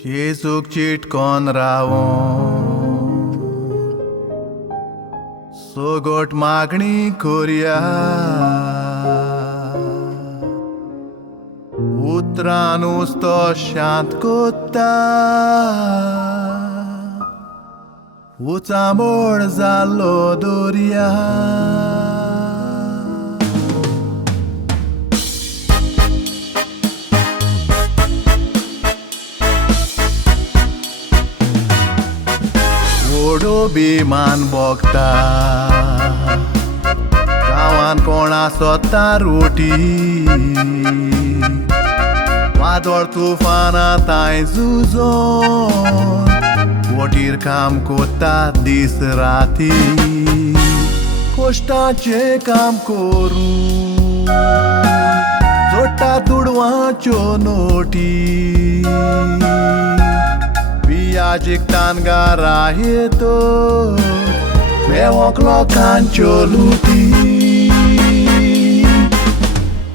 Jézuk चिटकोन रावों सोगोट मागणी कोरिया उतरानुस तो शांत कोत्ता उचांबोळ जाल्लो दोर्या ओडो बिमान बोगता गावान कोणा सोदता रोटी वादळ तुफानांताय झुजोन बोटीर काम कोत्ता दीस राती कोश्टाचे काम करून जोडटा दुडवाच्यो नोटी Viagem tangara heto Mewok lokancho luti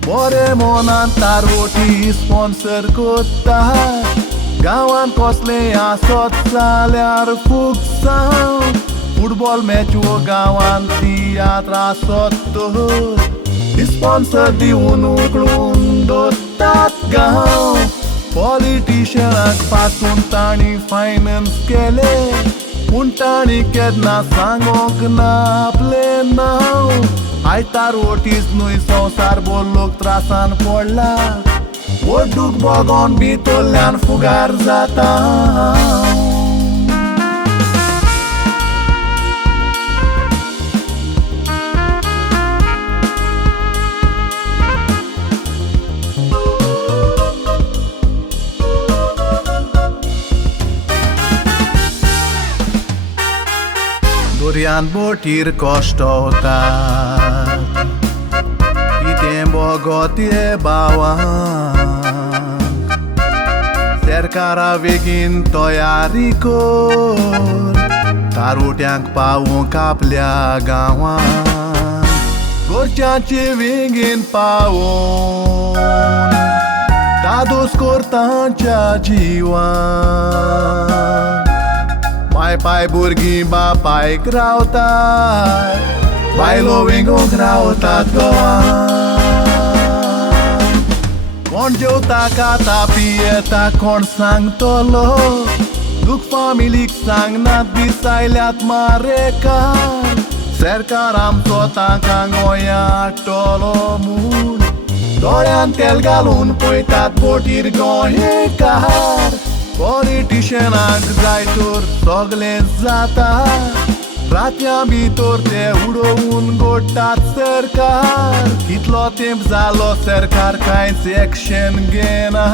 More monan taroti sponsor kota Gawan kosle asot salyar futsal Football match wo gawan teatra sotto Sponsor di unuklun tat gaw पॉलिटिशियनाक पासून ताणी फायनान्स केले पूण ताणी केन्ना सांगोंक ना आपले नांव आयतार ओटीस न्हय संवसार बोर लोक त्रासान पडला ओड्डूक बोगोन भितरल्यान फुगार जाता Dorian botir kosztować I tym bogotie bałan Serkara wegin toyari kor Tarutyank pałąk आपल्या गावान गोरच्यांचे wegin pałon दादोस कोर्तांच्या जिवान पाय भुरगीं बापायक रावतात बायलो वेंगोक रावतात गोवान कोण जेवता खाता पियेता कोण सांगतलो दूख फामिलीक सांगनात दिसायल्यात मारेकार सरकार आमचो तांकां गोंया हाडटलो म्हूण दोळ्यान तेल घालून पळयतात बोटीर गोंयकार पॉलिटिशियनाक जाय तर सगळें जाता रात्या भितर ते उडोवन गोडटात सरकार कितलो तेंप जालो सरकार कांयच एक्शन घेना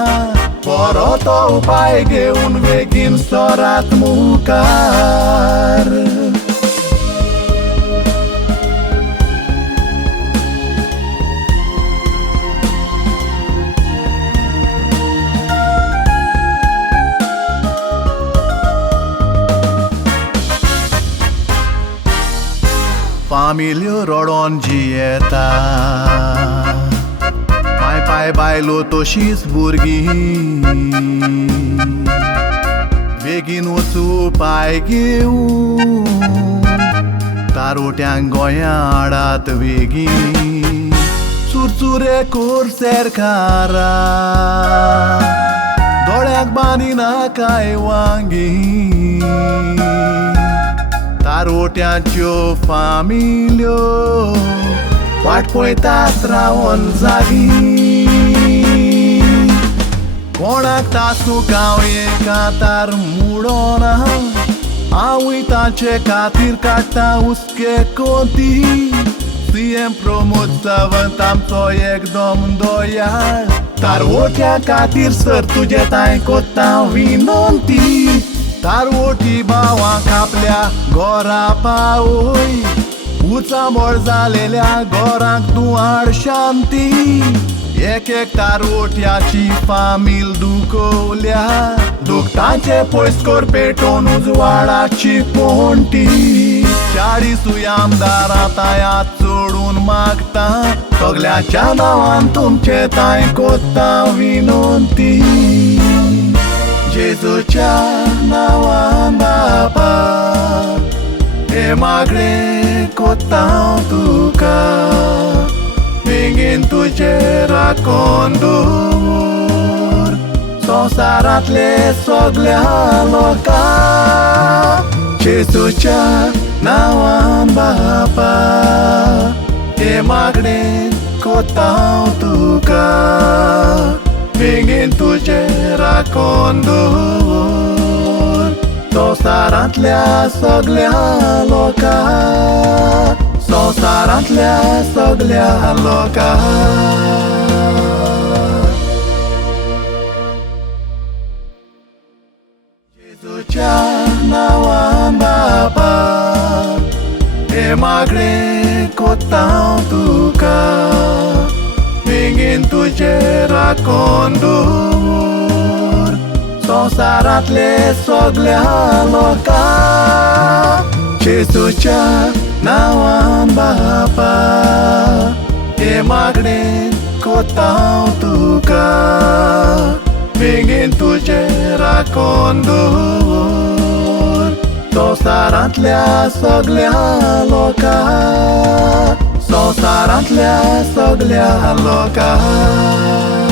बरो तो उपाय घेवन बेगीन सरात मुखार Familio rodon jieta पाय बायलो तशीच भुरगीं बेगीन वचू पाय घेवन तारोट्यांक गोंया हाडात बेगीन चुरचुरे कोर सरकारा दोळ्याक बांदिना काय वांगी तारोट्यांच्यो फामिल्यो वाट पळयतात रावोन जागी कोणाक तासू गांवये कांतार मुडोना हांवूय तांचे खातीर काडटा हुस्के कोंती सीएम प्रमोद सावंत आमचो एकदम दोयाळ तारोट्या खातीर सर तुजे तांय कोत्ता विनंती तारवोटी भावांक आपल्या घोरा पावय उचांबोळ जालेल्या घोरांक तूं हाड शांती एक तारवोट्याची फामील दुखोवल्या दुखतांचे पयस कोर पेटोवन उजवाडाची पोंटी 40 आमदारां तायात सोडून मागता सगल्याच्या नांवान तुमचे तांय कोत्ता विनंती Jeसूच्या नावान बापा हे मागणे कोतां तुका बेगीन तुझे राखून दवर संवसारांतले सगळ्या लोकांक जेसूच्या नावान बापा हे मागणे कोतां तुका बेगीन तुझे राखून दवर संवसारांतल्या सगळ्या लोकांक संवसारांतल्या सगळ्या लोकांक जेसूच्या नावान बापा हे मागणे कोतां तुका बेगीन तुझे राखून दवर संवसारांतले सगळ्या लोकांक जेसूच्या नावान बापा हे मागणे कोतां तुका बेगीन तुझे राखून दवर संवसारांतल्या सगळ्या लोकांक संवसारांतल्या सगळ्या लोकांक